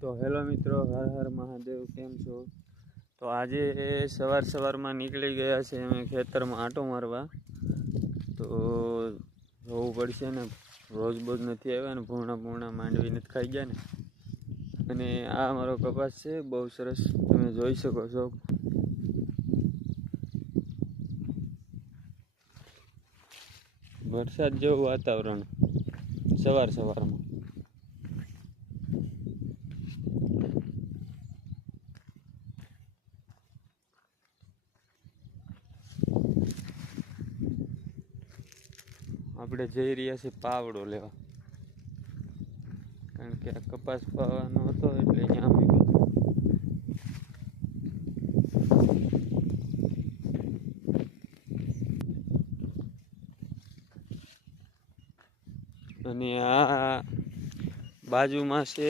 તો હેલો મિત્રો, હર હર મહાદેવ, કેમ છો? તો આજે સવારમાં નીકળી ગયા છે અમે ખેતરમાં આંટો મારવા. તો જોવું પડશે ને, રોજ નથી આવ્યા ને, પૂર્ણા માંડવી નથી ખાઈ ગયા ને. અને આ અમારો કપાસ છે, બહુ સરસ, તમે જોઈ શકો છો. વરસાદ જેવું વાતાવરણ સવારમાં. આપણે જઈ રહ્યા છીએ પાવડો લેવા, કારણ કે આ કપાસ પાવાનો હતો એટલે અહીંયા મૂક્યો. અને આ બાજુમાં છે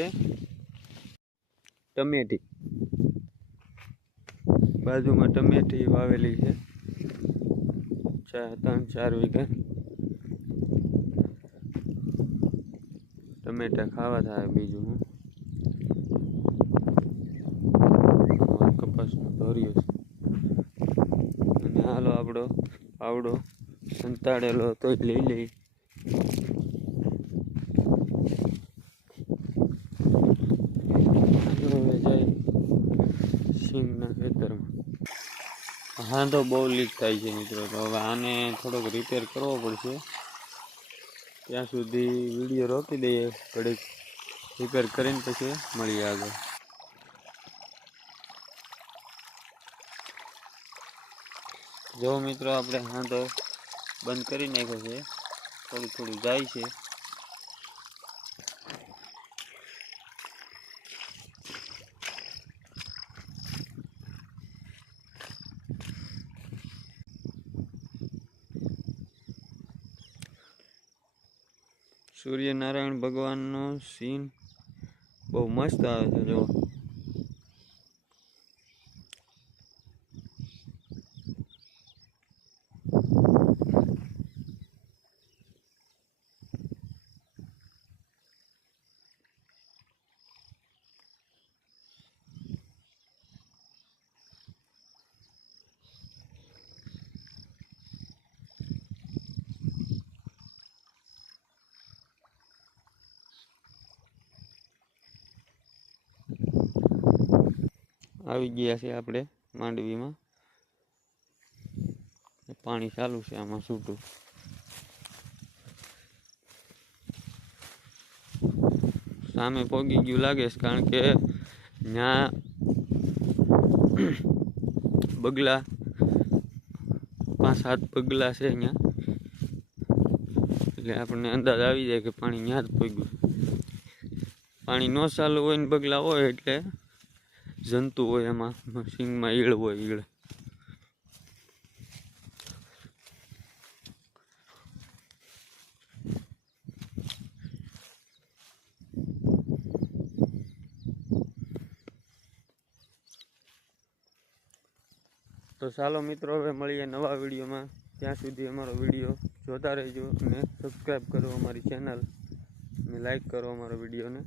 ટમેટી, વાવેલી છે 3-4 વીઘા. ટમેટા ખાવા થાય. બીજું હું કપાસનો ધોર્યો છે. અને હાલો આપણો પાવડો સંતાડેલો હતો લઈ લઈ. હવે જાય સિંગના ખેતરમાં. હા, તો બહુ લીક થાય છે મિત્રો. તો હવે આને થોડોક રિપેર કરવો પડશે. ત્યાં સુધી વિડીયો રોકી દઈએ, ઘડીક રિપેર કરીને પછી મળીએ આગળ. જો મિત્રો, આપણે હા તો બંધ કરી નાખ્યો છે, થોડું જાય છે. સૂર્યનારાયણ ભગવાનનો સીન બહુ મસ્ત આવે છે. જો આવી ગયા છે આપણે માંડવીમાં. પાણી ચાલુ છે આમાં છૂટું. સામે પોગી ગયું લાગે છે, કારણ કે ત્યાં બગલા 5-7 બગલા છે અહીંયા. એટલે આપણને અંદાજ આવી જાય કે પાણી ત્યાં જ પોગ્યું. પાણી ન ચાલુ હોય ને બગલા હોય એટલે જંતુ હોય, એમાં સિંગમાં ઈળ હોય. તો ચાલો મિત્રો, હવે મળીએ નવા વિડીયોમાં. ત્યાં સુધી અમારો વિડીયો જોતા રહેજો અને સબસ્ક્રાઈબ કરો અમારી ચેનલ અને લાઈક કરો અમારા વિડીયોને.